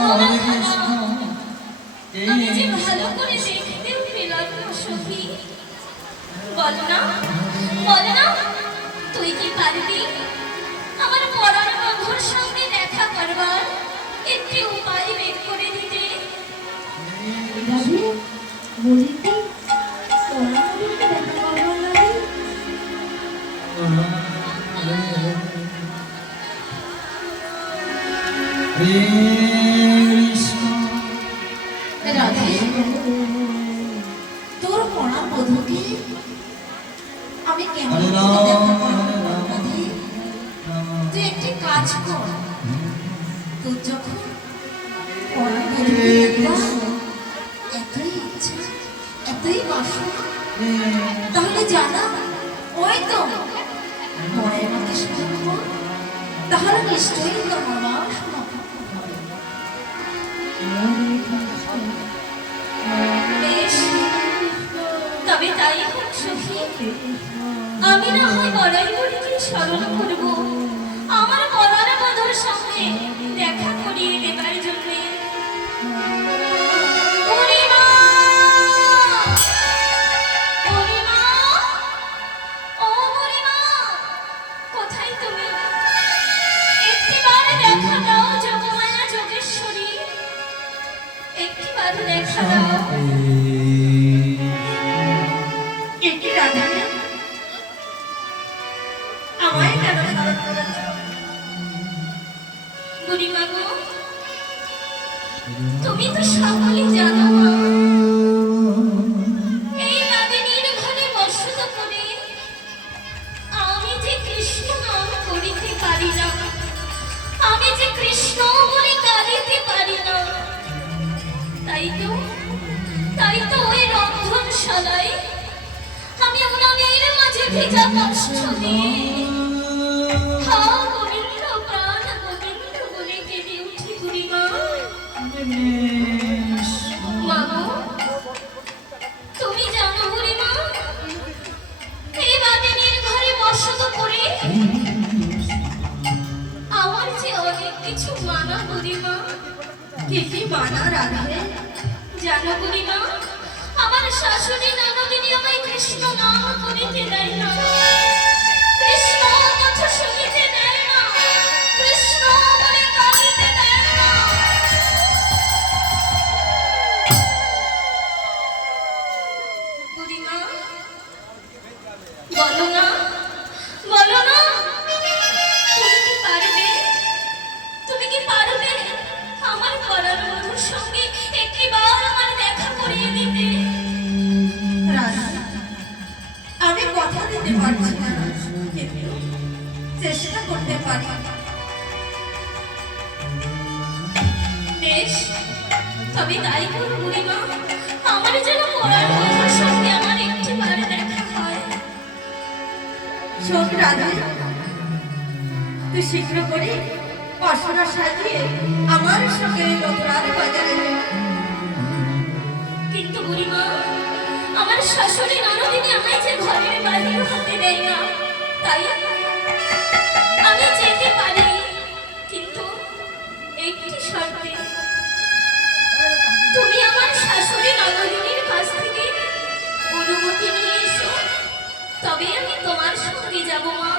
বলো না খালা, আমি যে ভালো করে দেখতেও পেলাম না সখী। বল না, বল না, তুই কি পারবি আমার পরার বন্ধুর সঙ্গে দেখা করবার একটি উপায় বের করে দিতে? বলি তো তোরা দেখা করবার লাগে। তোর পড়া বধূকে আমি কেমন তুই একটি কাজ কর, তোর যখন পড়া এতই ইচ্ছা এতই বাসনা, তাহলে জানা ওই তো পরে আমাকে শুনবো, তাহলে নিশ্চয়ই তোমার বাসনা। তবে তাই হোক সখী, আমি না হয় বড়াই বলিকে স্মরণ করব আমার পরার বধূর সঙ্গে দেখা করিয়ে দেবার জন্য। কোথায় তুমি? একটিবার দেখা দাও যোগমায়া যোগেশ্বরী, একটিবার দেখা দাও। আমায় কেন স্মরণ করেছ? বুড়িমা গো, তুমি তো সকলেই জানো মা, এই নাদিনীর ঘরে বসত করে আমি যে কৃষ্ণ নাম করিতে পারি না, আমি যে কৃষ্ণ বলে কাঁদিতে পারি না। তাই তো ওই রন্ধনশালায় আমি উনানের মাঝে ভেজা কষ্ট দিয়ে হা গোবিন্দ প্রাণ গোবিন্দ বলে কেঁদে উঠি বুড়িমা। মাগো, তুমি জানো বুড়িমা, এই বাদিনীর ঘরে বসত করে আমার যে অনেক কিছু মানা বুড়িমা। কি কি মানা রাখে জানো বুড়িমা? আমার শাশুড়ি ননদিনী আমায় কৃষ্ণ নাম করিতে দেয় না, কৃষ্ণ কথা শুনিতে দেয় না, কৃষ্ণ বলে কাঁদিতে দেয় না। বুড়িমা বলো না, বলো না, তুমি কি পারবে, তুমি কি পারবে আমার পরার বধূর সঙ্গে একটিবার আমার দেখা করিয়ে দিতে? আমি কথা দিতে পারছি না, কিন্তু চেষ্টা করতে পারি। বেশ, তবে তাই করো বুড়িমা, আমার যেন পরার বধূর সঙ্গে আমার একটিবার দেখা হয়। শোন রাধা, তুই শীঘ্র করে অসুরা সাজিয়ে আমার সঙ্গে মথুরার বাজারে যা। কিন্তু বুড়িমা, আমার শাশুড়ি ননদিনী আমায় যে ঘরের বাইরে হতে দেয় না, তাই আমি যেতে পারি, কিন্তু একটি শর্তে। তুমি আমার শাশুড়ি ননদিনীর কাছ থেকে অনুমতি নিয়ে এসো, তবে আমি তোমার সঙ্গে যাব মা।